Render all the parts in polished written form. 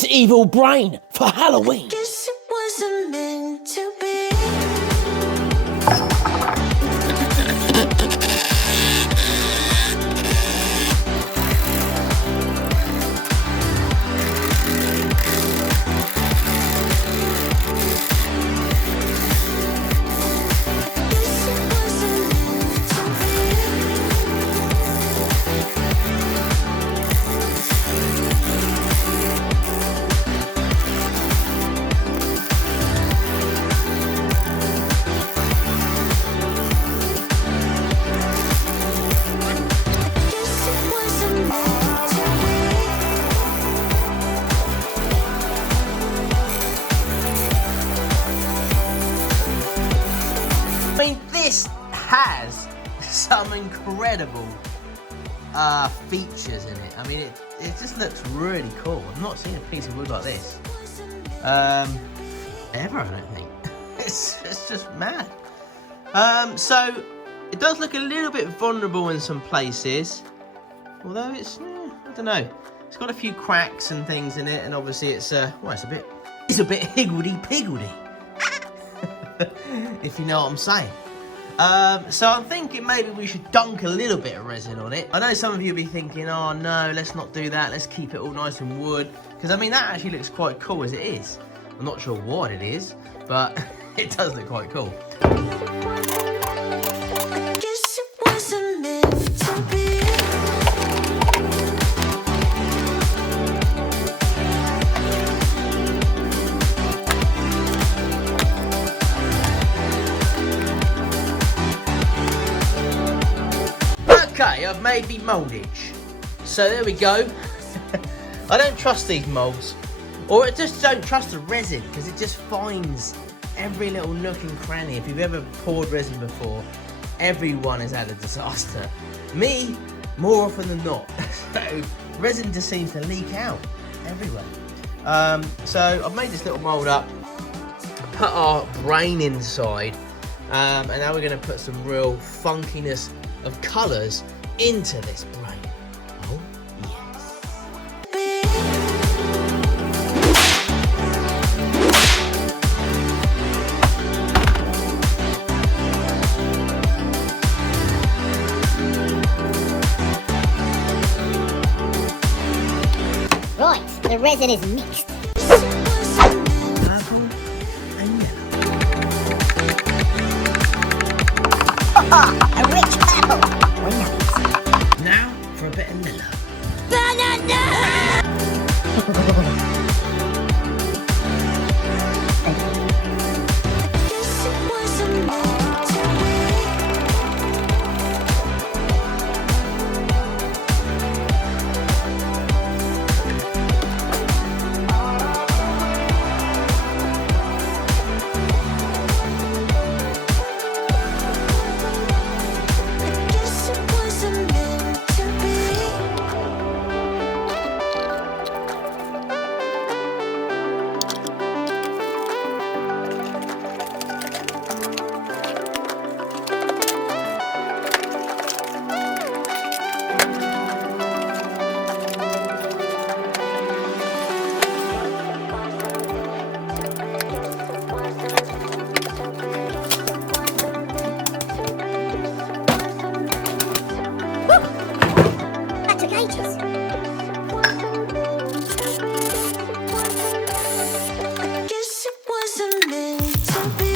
this evil brain for Halloween. Guess it wasn't meant to be. I mean, this has some incredible features in it. I mean, it just looks really cool. I've not seen a piece of wood like this ever, I don't think. It's just mad. So it does look a little bit vulnerable in some places, although it's I don't know. It's got a few cracks and things in it, and obviously it's well, it's a bit higgledy-piggledy. If you know what I'm saying. So I'm thinking maybe we should dunk a little bit of resin on it. I know some of you will be thinking, oh no, let's not do that. Let's keep it all nice and wood. Because I mean, that actually looks quite cool as it is. I'm not sure what it is, but it does look quite cool. I guess it wasn't meant to be. Okay, I've made the mouldage. So there we go. I don't trust these moulds. Or I just don't trust the resin, because it just finds every little nook and cranny. If you've ever poured resin before, everyone has had a disaster. Me, more often than not. So resin just seems to leak out everywhere. So I've made this little mould up, put our brain inside, and now we're going to put some real funkiness of colours into this brain. Oh yes. Right, the resin is mixed. Purple and yellow. A rich purple. We love it. Now for a bit of Miller. Banana! Guess it wasn't meant to be. Guess it wasn't meant to be. That took ages. I guess it wasn't meant to be.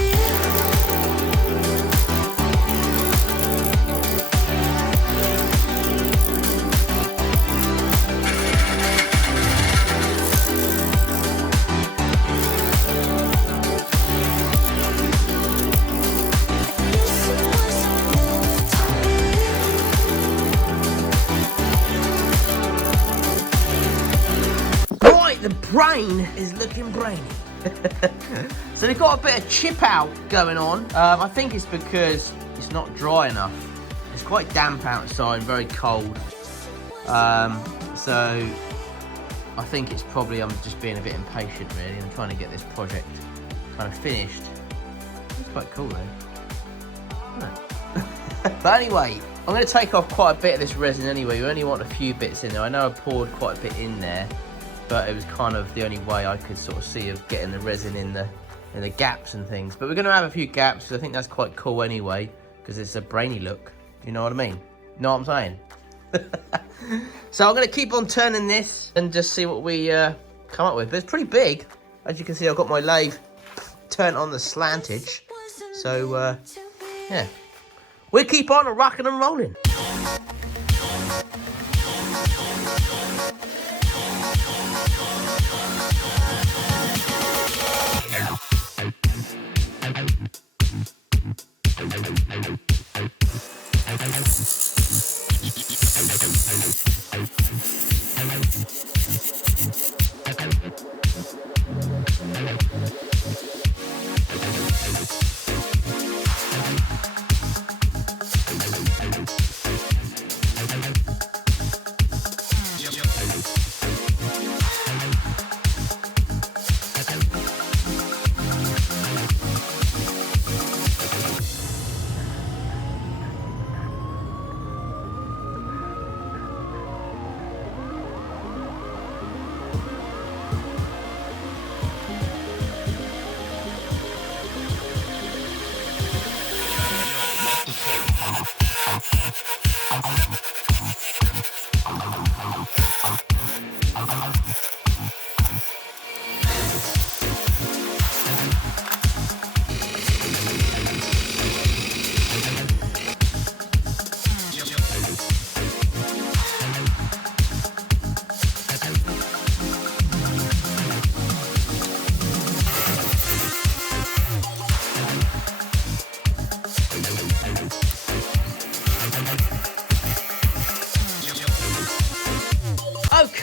Guess it wasn't meant to be. Right, the brain is looking brainy. So we've got a bit of chip out going on. I think it's because it's not dry enough. It's quite damp outside, very cold. So I think it's probably I'm just being a bit impatient really and trying to get this project kind of finished. It's quite cool though. Isn't it? But anyway, I'm going to take off quite a bit of this resin anyway. We only want a few bits in there. I know I poured quite a bit in there. but it was kind of the only way I could sort of see of getting the resin in the gaps and things. But we're going to have a few gaps, because I think that's quite cool anyway, because it's a brainy look. Do you know what I mean? Know what I'm saying? So I'm going to keep on turning this and just see what we come up with. But it's pretty big. As you can see, I've got my lathe turned on the slantage. So, yeah. We'll keep on rocking and rolling.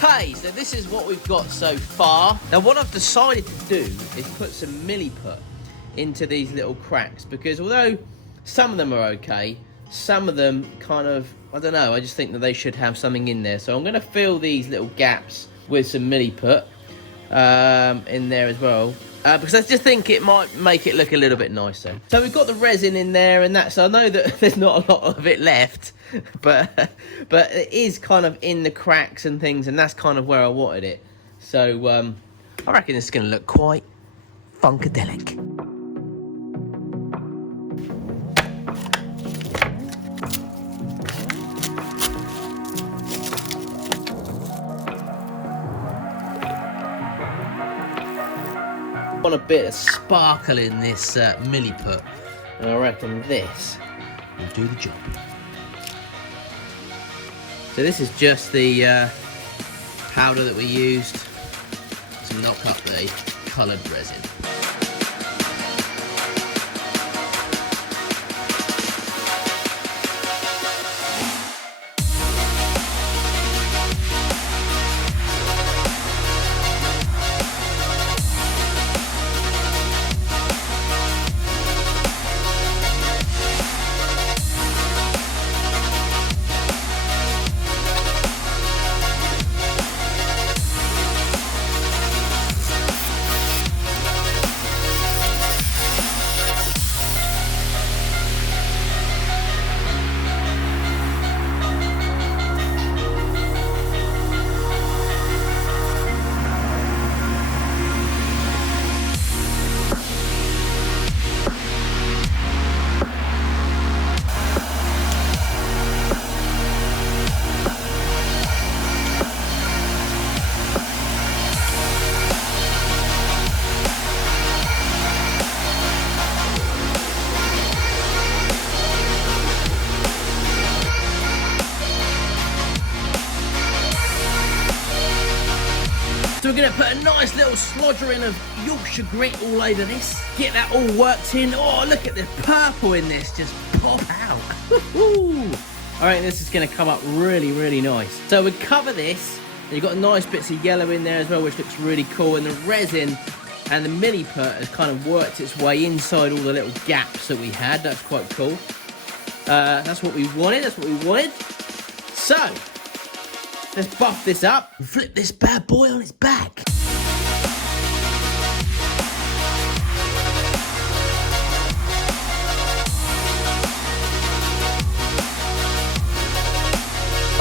Okay, so this is what we've got so far. Now what I've decided to do is put some milliput into these little cracks, because although some of them are okay, some of them kind of, I don't know, I just think that they should have something in there. So I'm going to fill these little gaps with some milliput in there as well, because I just think it might make it look a little bit nicer. So we've got the resin in there and that, so I know that there's not a lot of it left, but it is kind of in the cracks and things, and that's kind of where I wanted it. So I reckon it's going to look quite funkadelic. Want a bit of sparkle in this milliput, and I reckon this will do the job. So this is just the powder that we used to knock up the coloured resin. So we're going to put a nice little slodgering of Yorkshire grit all over this. Get that all worked in. Oh, look at the purple in this. Just pop out. I reckon this is going to come up really, really nice. So we cover this. And you've got nice bits of yellow in there as well, which looks really cool. And the resin and the milliput has kind of worked its way inside all the little gaps that we had. That's quite cool. That's what we wanted. That's what we wanted. So let's buff this up and flip this bad boy on its back.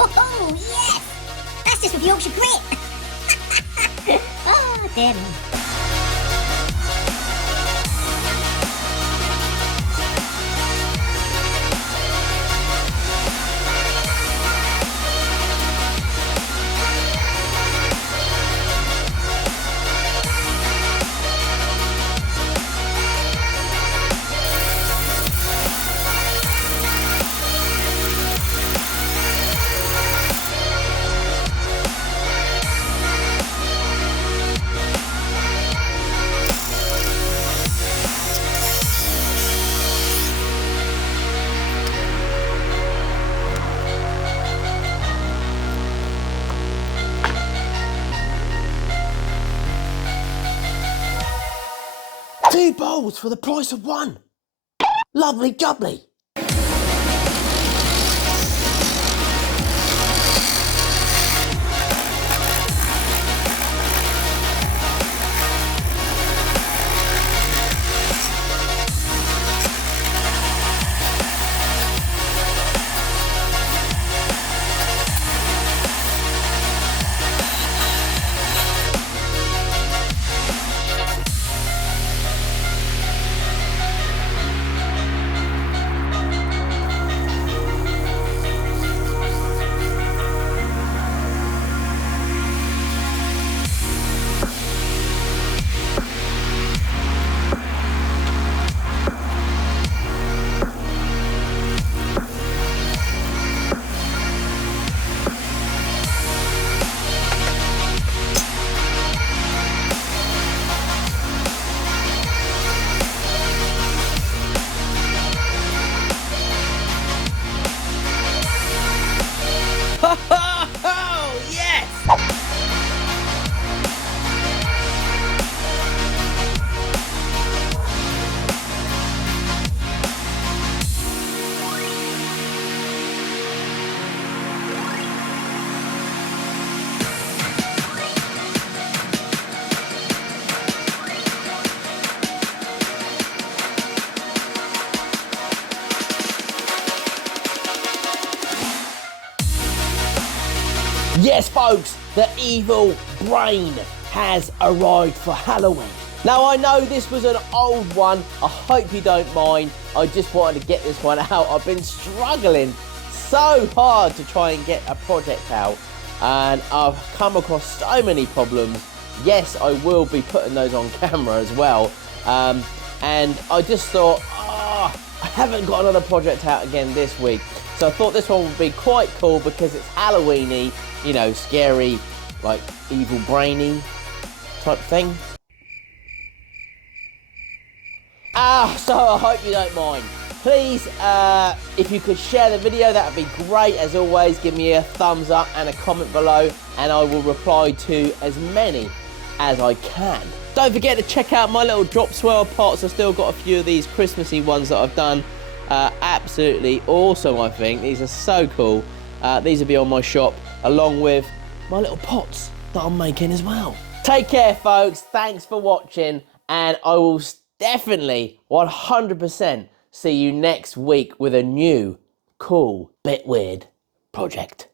Oh, yes! That's just with Yorkshire grit. daring. Two bowls for the price of one. Lovely jubbly. Oh, yes! Yes, folks, the evil brain has arrived for Halloween. Now, I know this was an old one. I hope you don't mind. I just wanted to get this one out. I've been struggling so hard to try and get a project out, and I've come across so many problems. Yes, I will be putting those on camera as well. And I just thought, I haven't got another project out again this week. So I thought this one would be quite cool because it's Halloween-y, you know, scary, like evil brainy type thing. So I hope you don't mind. Please, if you could share the video, that would be great. As always, give me a thumbs up and a comment below, and I will reply to as many as I can. Don't forget to check out my little drop swirl pots. I've still got a few of these Christmassy ones that I've done. Absolutely awesome, I think. These are so cool. These will be on my shop along with my little pots that I'm making as well. Take care, folks. Thanks for watching, and I will definitely 100% see you next week with a new, cool, bit weird project.